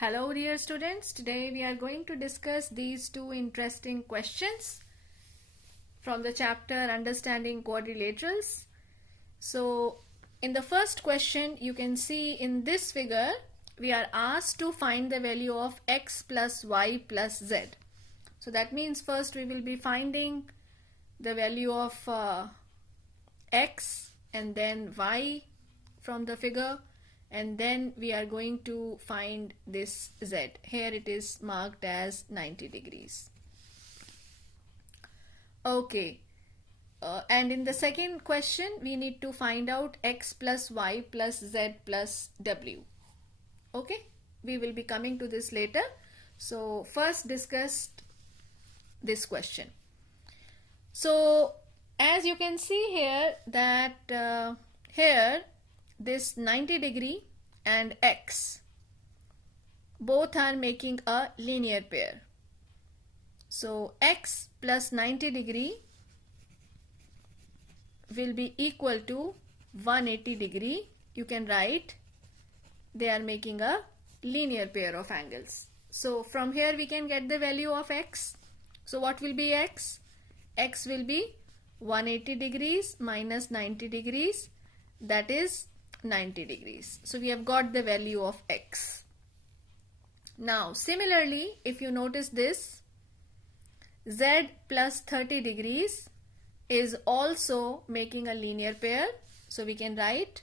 Hello dear students, today we are going to discuss these two interesting questions from the chapter Understanding Quadrilaterals. So in the first question you can see in this figure we are asked to find the value of x plus y plus z. So that means first we will be finding the value of x and then y from the figure, and then we are going to find this z. Here it is marked as 90 degrees. Okay, and in the second question we need to find out x plus y plus z plus w. Okay, we will be coming to this later. So first discuss this question. So as you can see here that here this 90 degree and x both are making a linear pair. So x plus 90 degree will be equal to 180 degree. You can write they are making a linear pair of angles. So from here we can get the value of x. So what will be x? X will be 180 degrees minus 90 degrees, that is 90 degrees. So we have got the value of x. Now similarly, if you notice this, z plus 30 degrees is also making a linear pair. So we can write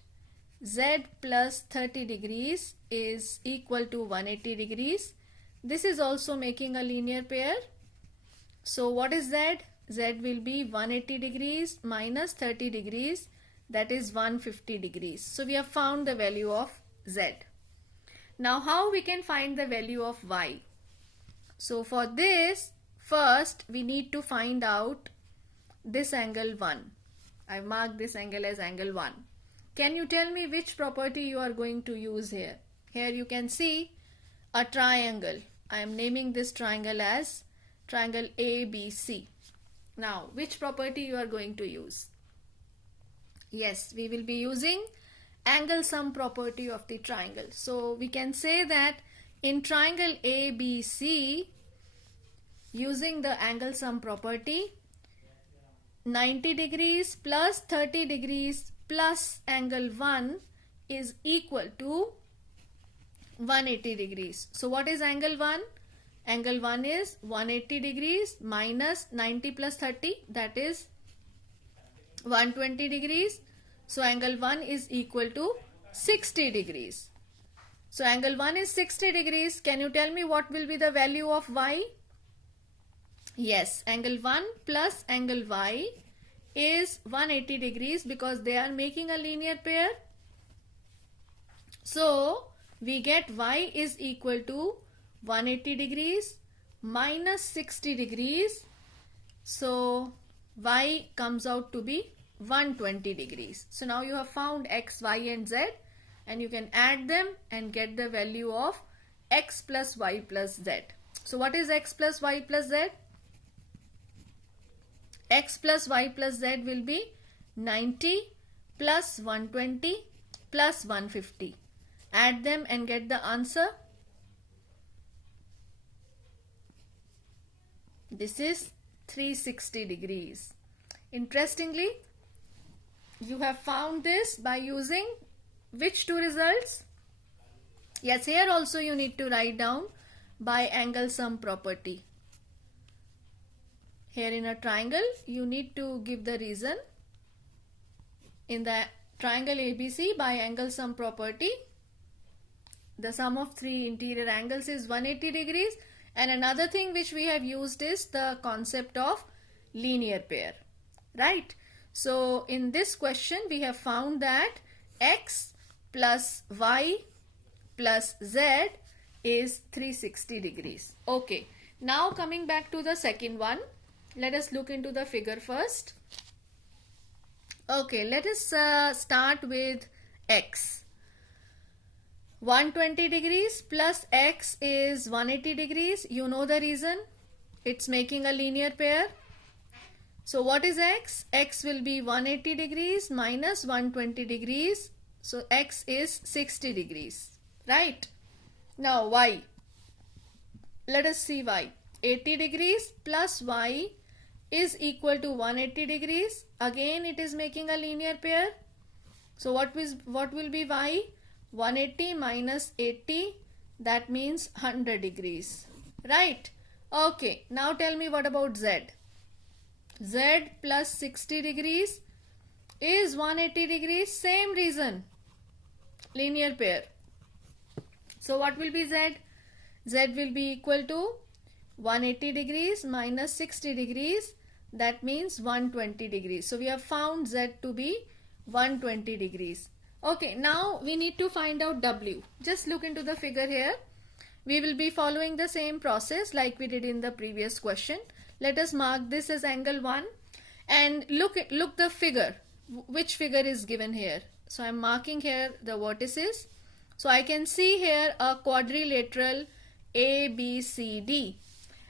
z plus 30 degrees is equal to 180 degrees. This is also making a linear pair. So what is z? Z will be 180 degrees minus 30 degrees, that is 150 degrees. So we have found the value of z. Now how we can find the value of y? So for this, first we need to find out this angle 1. I marked this angle as angle 1. Can you tell me which property you are going to use here? Here you can see a triangle. I am naming this triangle as triangle ABC. Now which property you are going to use? Yes, we will be using angle sum property of the triangle. So we can say that in triangle ABC, using the angle sum property, 90 degrees plus 30 degrees plus angle 1 is equal to 180 degrees. So what is angle 1? Angle 1 is 180 degrees minus 90 plus 30, that is 120 degrees. So angle 1 is equal to 60 degrees. So angle 1 is 60 degrees. Can you tell me what will be the value of y? Yes, angle 1 plus angle y is 180 degrees because they are making a linear pair. So we get y is equal to 180 degrees minus 60 degrees. So y comes out to be 120 degrees. So now you have found x, y and z, and you can add them and get the value of x plus y plus z. So what is x plus y plus z? X plus y plus z will be 90 plus 120 plus 150. Add them and get the answer. This is 360 degrees. Interestingly, you have found this by using which two results? Yes, here also you need to write down by angle sum property. Here in a triangle, you need to give the reason. In the triangle ABC, by angle sum property, the sum of three interior angles is 180 degrees. And another thing which we have used is the concept of linear pair, right? So in this question we have found that x plus y plus z is 360 degrees. Okay, now coming back to the second one, let us look into the figure first. Okay, let us start with x. 120 degrees plus x is 180 degrees. You know the reason. It's making a linear pair. So what is x? X will be 180 degrees minus 120 degrees. So x is 60 degrees, right? Now y. Let us see y. 80 degrees plus y is equal to 180 degrees. Again it is making a linear pair. So what will be y? 180 minus 80, that means 100 degrees. Right? Okay. Now tell me what about z? Z plus 60 degrees is 180 degrees. Same reason. Linear pair. So what will be z? Z will be equal to 180 degrees minus 60 degrees. That means 120 degrees. So we have found z to be 120 degrees. Okay, now we need to find out w. Just look into the figure here. We will be following the same process like we did in the previous question. Let us mark this as angle 1 and look the figure. Which figure is given here? So I am marking here the vertices. So I can see here a quadrilateral ABCD,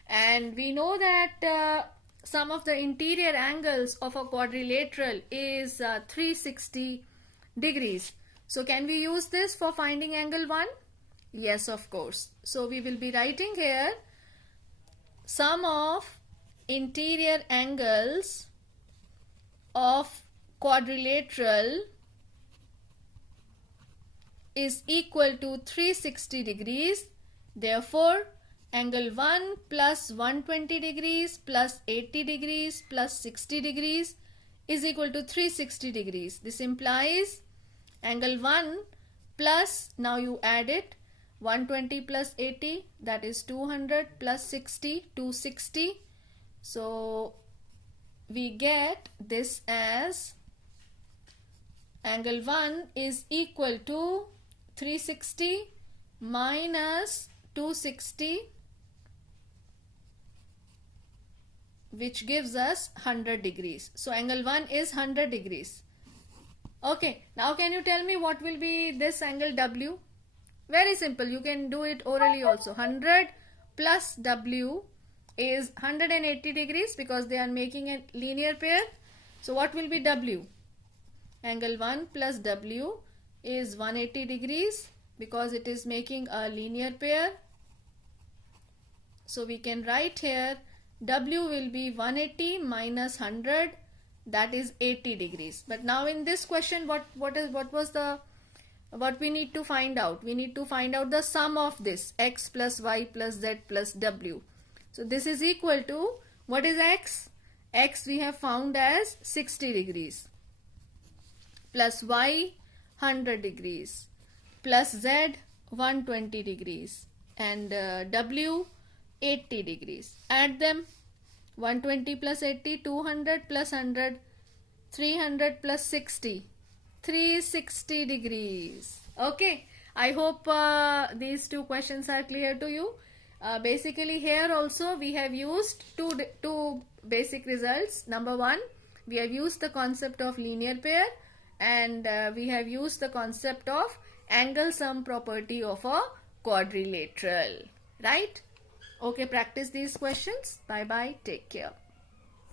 and we know that some of the interior angles of a quadrilateral is 360 degrees. So can we use this for finding angle 1? Yes, of course. So we will be writing here sum of interior angles of quadrilateral is equal to 360 degrees. Therefore, angle 1 plus 120 degrees plus 80 degrees plus 60 degrees is equal to 360 degrees. This implies angle 1 plus, now you add it, 120 plus 80, that is 200 plus 60, 260. So we get this as angle 1 is equal to 360 minus 260, which gives us 100 degrees. So angle 1 is 100 degrees. Okay, now can you tell me what will be this angle W? Very simple, you can do it orally also. 100 plus W is 180 degrees because they are making a linear pair. So what will be W? Angle 1 plus W is 180 degrees because it is making a linear pair. So we can write here W will be 180 minus 100, that is 80 degrees. But now in this question what we need to find out? We need to find out the sum of this x plus y plus z plus w. So this is equal to, what is x? X we have found as 60 degrees plus y 100 degrees plus z 120 degrees and w 80 degrees. Add them. 120 plus 80, 200 plus 100, 300 plus 60, 360 degrees. Okay, I hope these two questions are clear to you. Basically here also we have used two basic results. Number one, we have used the concept of linear pair, and we have used the concept of angle sum property of a quadrilateral, right? Okay, practice these questions. Bye bye, take care.